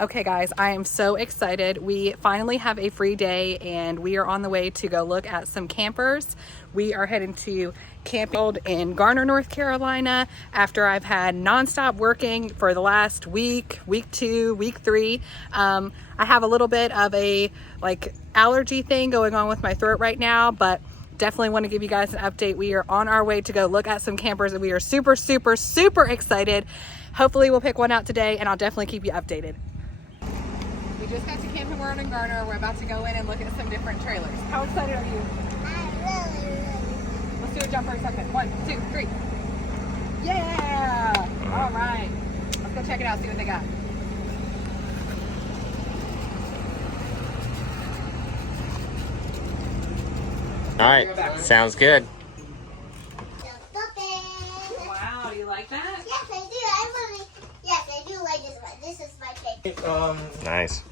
Okay guys, I am so excited. We finally have a free day and we are on the way to go look at some campers. We are heading to Camp World in Garner, North Carolina after I've had nonstop working for the last week, week 2, week 3. I have a little bit of a allergy thing going on with my throat right now, but definitely want to give you guys an update. We are on our way to go look at some campers and we are super, super, super excited. Hopefully we'll pick one out today and I'll definitely keep you updated. We just got to Camping World in Garner. We're about to go in and look at some different trailers. How excited are you? I'm really. Let's do a jump for a second. 1, 2, 3. Yeah! All right. Let's go check it out, see what they got. All right, sounds good. Wow, do you like that? Yes, I do. Yes, I do like this one. This is my favorite. Nice.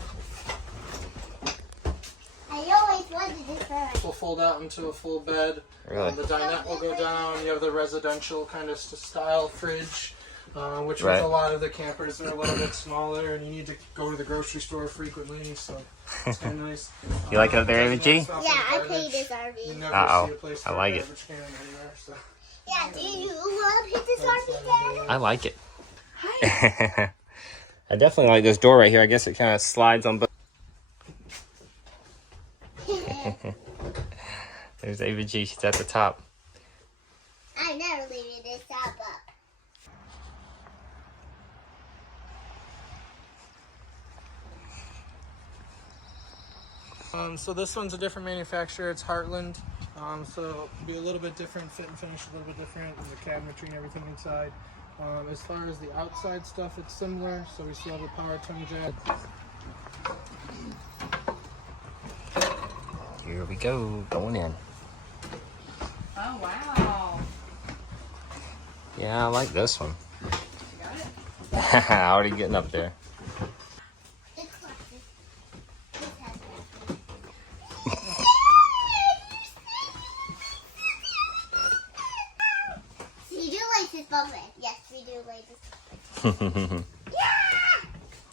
I always wanted this one. This will fold out into a full bed. Really? The dinette will go down. You have the residential kind of style fridge, which Right. with a lot of the campers are a little bit smaller, and you need to go to the grocery store frequently, so it's kind of nice. You like it up there, Ava G? Yeah, I played this You RV. never Uh-oh. see a place I for a like it. garbage can anywhere, so. Yeah, do you love this RV, Dad? I like it. I definitely like this door right here. I guess it kind of slides on both. There's Ava G. She's at the top. I'm never leaving this top up. So this one's a different manufacturer. It's Heartland. So it'll be a little bit different, fit and finish a little bit different, and the cabinetry and everything inside. As far as the outside stuff, it's similar. So we still have a power trim jack. Here we go, going in. Oh, wow. Yeah, I like this one. You got it? Already getting up there. This has So you do like this bumper? Yes, we do like this.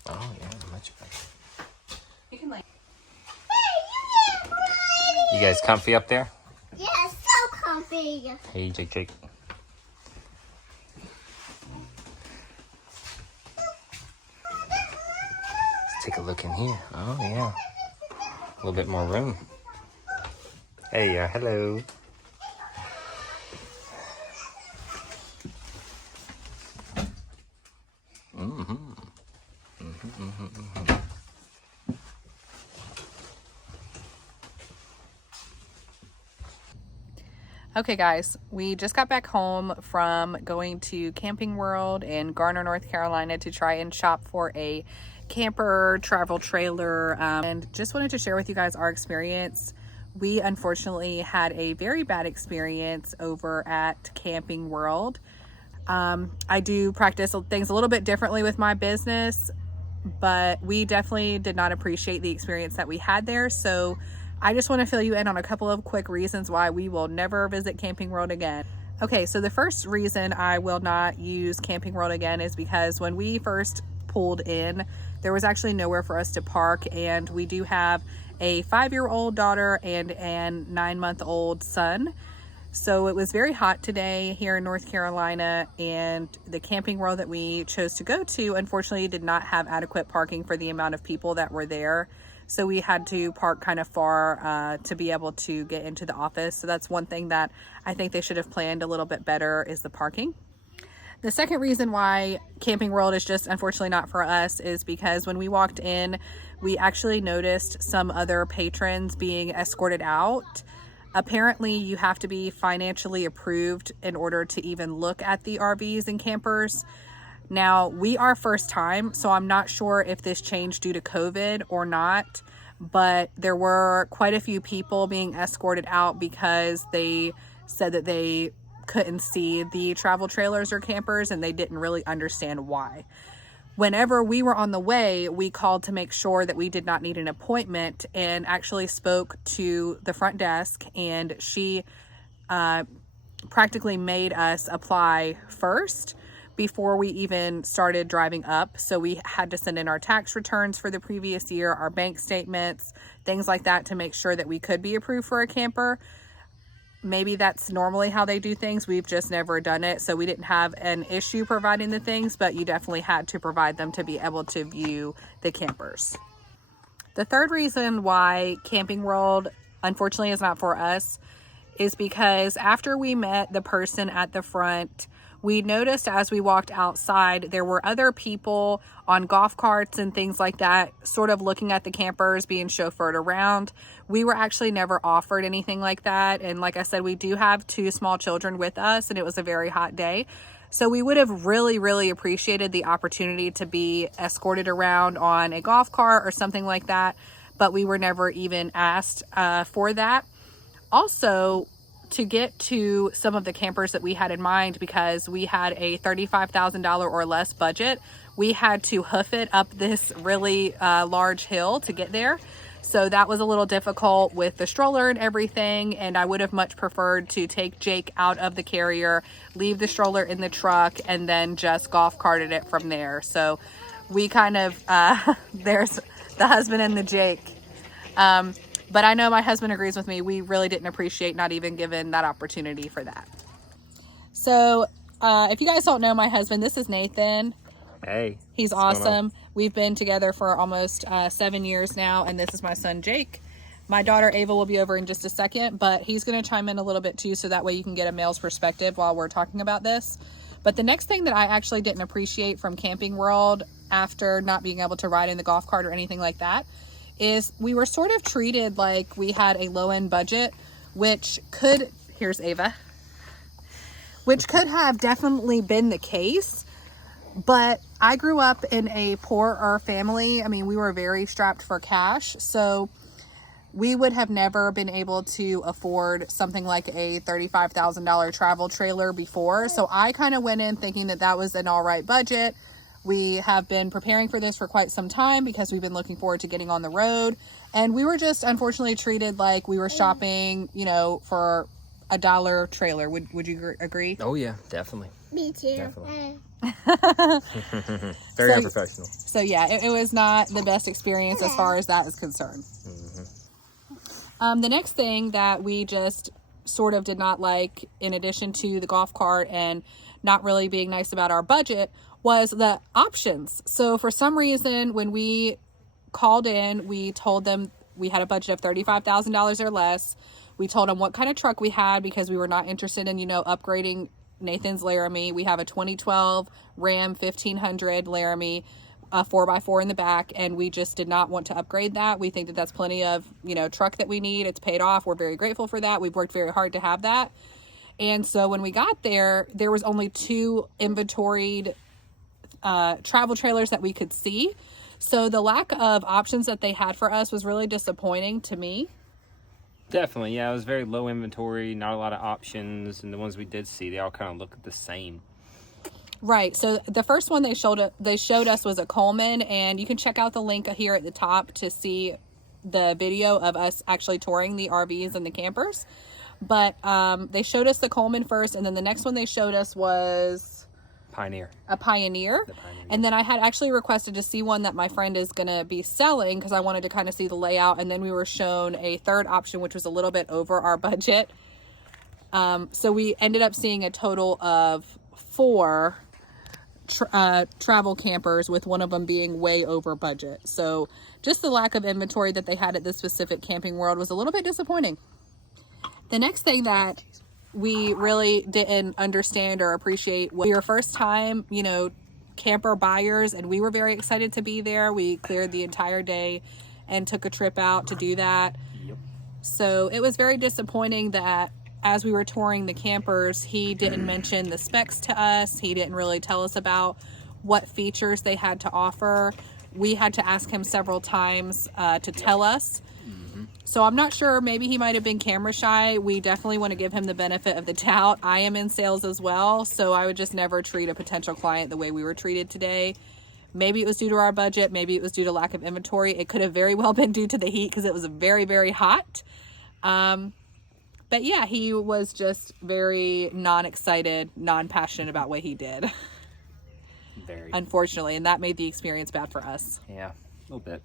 Oh, yeah, much better. You can like. Hey, you can't ride You guys comfy up there? it. Yeah, so comfy. Hey, Jake. Let's take a look in here. Oh, yeah. A little bit more room. Hey, hello. Okay guys, we just got back home from going to Camping World in Garner, North Carolina to try and shop for a camper travel trailer, and just wanted to share with you guys our experience. We unfortunately had a very bad experience over at Camping World. I do practice things a little bit differently with my business, but we definitely did not appreciate the experience that we had there. So I just want to fill you in on a couple of quick reasons why we will never visit Camping World again. Okay, so the first reason I will not use Camping World again is because when we first pulled in, there was actually nowhere for us to park, and we do have a 5-year-old daughter and a 9-month-old son. So it was very hot today here in North Carolina, and the Camping World that we chose to go to unfortunately did not have adequate parking for the amount of people that were there. So we had to park kind of far to be able to get into the office. So that's one thing that I think they should have planned a little bit better, is the parking. The second reason why Camping World is just unfortunately not for us is because when we walked in, we actually noticed some other patrons being escorted out. Apparently, you have to be financially approved in order to even look at the RVs and campers. Now, we are first time, so I'm not sure if this changed due to COVID or not, but there were quite a few people being escorted out because they said that they couldn't see the travel trailers or campers and they didn't really understand why. Whenever we were on the way, we called to make sure that we did not need an appointment and actually spoke to the front desk, and she practically made us apply first before we even started driving up. So we had to send in our tax returns for the previous year, our bank statements, things like that, to make sure that we could be approved for a camper. Maybe that's normally how they do things. We've just never done it. So we didn't have an issue providing the things, but you definitely had to provide them to be able to view the campers. The third reason why Camping World, unfortunately, is not for us is because after we met the person at the front, we noticed as we walked outside, there were other people on golf carts and things like that, sort of looking at the campers being chauffeured around. We were actually never offered anything like that. And like I said, we do have 2 small children with us, and it was a very hot day. So we would have really, really appreciated the opportunity to be escorted around on a golf cart or something like that. But we were never even asked for that. Also, to get to some of the campers that we had in mind, because we had a $35,000 or less budget, we had to hoof it up this really large hill to get there. So that was a little difficult with the stroller and everything. And I would have much preferred to take Jake out of the carrier, leave the stroller in the truck, and then just golf carted it from there. So we kind of, there's the husband and the Jake. But I know my husband agrees with me. We really didn't appreciate not even given that opportunity for that. So if you guys don't know my husband, this is Nathan. Hey. He's awesome. We've been together for almost 7 years now, and this is my son, Jake. My daughter, Ava, will be over in just a second, but he's going to chime in a little bit too, so that way you can get a male's perspective while we're talking about this. But the next thing that I actually didn't appreciate from Camping World, after not being able to ride in the golf cart or anything like that, is we were sort of treated like we had a low-end budget, which could, here's Ava, which could have definitely been the case. But I grew up in a poorer family. I mean, we were very strapped for cash. So we would have never been able to afford something like a $35,000 travel trailer before. So I kind of went in thinking that that was an all right budget. We have been preparing for this for quite some time because we've been looking forward to getting on the road. And we were just unfortunately treated like we were shopping, you know, for a dollar trailer. Would you agree? Oh yeah, definitely. Me too. Definitely. Very unprofessional. So yeah, it was not the best experience as far as that is concerned. The next thing that we just sort of did not like, in addition to the golf cart and not really being nice about our budget, was the options. So for some reason, when we called in, we told them we had a budget of $35,000 or less. We told them what kind of truck we had because we were not interested in, you know, upgrading Nathan's Laramie. We have a 2012 Ram 1500 Laramie, a 4x4 in the back, and we just did not want to upgrade that. We think that that's plenty of, you know, truck that we need. It's paid off. We're very grateful for that. We've worked very hard to have that. And so when we got there, there was only 2 inventoried travel trailers that we could see. So the lack of options that they had for us was really disappointing to me. Definitely, yeah. It was very low inventory, not a lot of options, and the ones we did see, they all kind of look the same. Right. So the first one they showed us was a Coleman, and you can check out the link here at the top to see the video of us actually touring the RVs and the campers. But they showed us the Coleman first, and then the next one they showed us was a Pioneer. And then I had actually requested to see one that my friend is going to be selling because I wanted to kind of see the layout. And then we were shown a third option, which was a little bit over our budget. So we ended up seeing a total of 4 travel campers, with one of them being way over budget. So just the lack of inventory that they had at this specific Camping World was a little bit disappointing. The next thing that we really didn't understand or appreciate was we were first time, you know, camper buyers, and we were very excited to be there. We cleared the entire day and took a trip out to do that. Yep. So it was very disappointing that as we were touring the campers, he didn't mention the specs to us. He didn't really tell us about what features they had to offer. We had to ask him several times to tell us. So I'm not sure, maybe he might have been camera shy. We definitely want to give him the benefit of the doubt. I am in sales as well, so I would just never treat a potential client the way we were treated today. Maybe it was due to our budget. Maybe it was due to lack of inventory. It could have very well been due to the heat because it was very, very hot. But yeah, he was just very non-excited, non-passionate about what he did. Very. unfortunately, and that made the experience bad for us. Yeah, a little bit.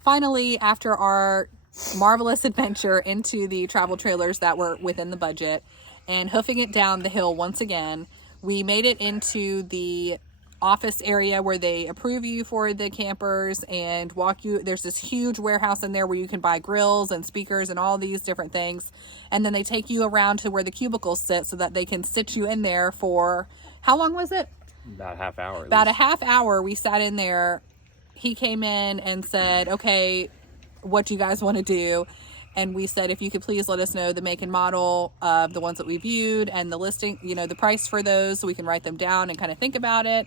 Finally, after our marvelous adventure into the travel trailers that were within the budget and hoofing it down the hill once again, we made it into the office area where they approve you for the campers and walk you. There's this huge warehouse in there where you can buy grills and speakers and all these different things. And then they take you around to where the cubicles sit so that they can sit you in there for, how long was it? About a half hour. About a half hour we sat in there. He came in and said, okay, what do you guys want to do? And we said, if you could please let us know the make and model of the ones that we viewed and the listing, you know, the price for those so we can write them down and kind of think about it.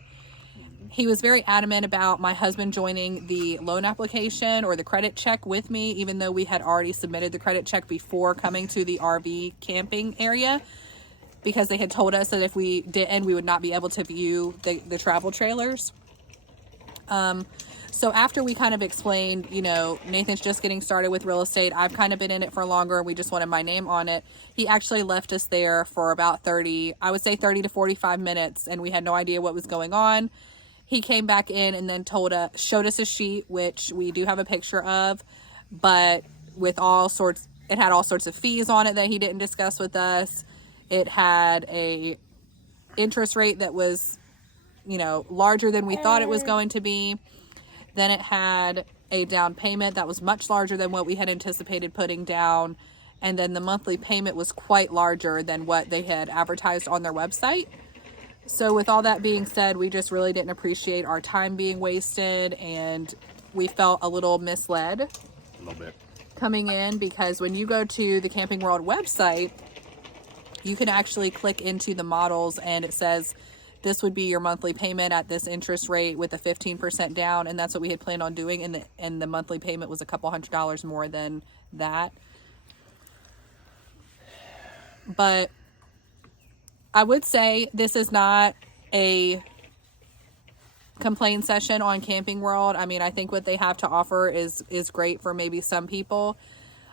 He was very adamant about my husband joining the loan application or the credit check with me, even though we had already submitted the credit check before coming to the RV camping area, because they had told us that if we didn't, we would not be able to view the travel trailers. So after we kind of explained, you know, Nathan's just getting started with real estate. I've kind of been in it for longer and we just wanted my name on it. He actually left us there for about 30 to 45 minutes, and we had no idea what was going on. He came back in and then showed us a sheet, which we do have a picture of, but with it had all sorts of fees on it that he didn't discuss with us. It had a interest rate that was, you know, larger than we thought it was going to be. Then it had a down payment that was much larger than what we had anticipated putting down. And then the monthly payment was quite larger than what they had advertised on their website. So with all that being said, we just really didn't appreciate our time being wasted, and we felt a little misled A little bit. coming in, because when you go to the Camping World website, you can actually click into the models and it says this would be your monthly payment at this interest rate with a 15% down, and that's what we had planned on doing, and the monthly payment was a couple $100 more than that. But I would say this is not a complaint session on Camping World. I mean, I think what they have to offer is great for maybe some people.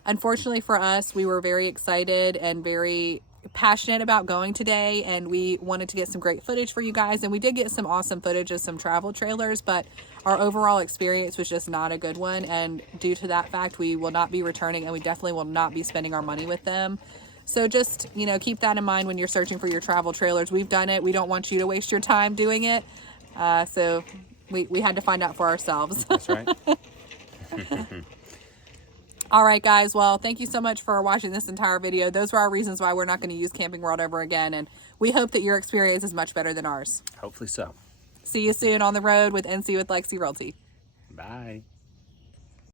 Unfortunately for us, we were very excited and very passionate about going today, and we wanted to get some great footage for you guys, and we did get some awesome footage of some travel trailers, but our overall experience was just not a good one, and due to that fact, we will not be returning, and we definitely will not be spending our money with them. So just, you know, keep that in mind when you're searching for your travel trailers. We've done it. We don't want you to waste your time doing it. So we had to find out for ourselves. That's right. All right, guys. Well, thank you so much for watching this entire video. Those were our reasons why we're not going to use Camping World ever again. And we hope that your experience is much better than ours. Hopefully so. See you soon on the road with NC with Lexi Realty. Bye.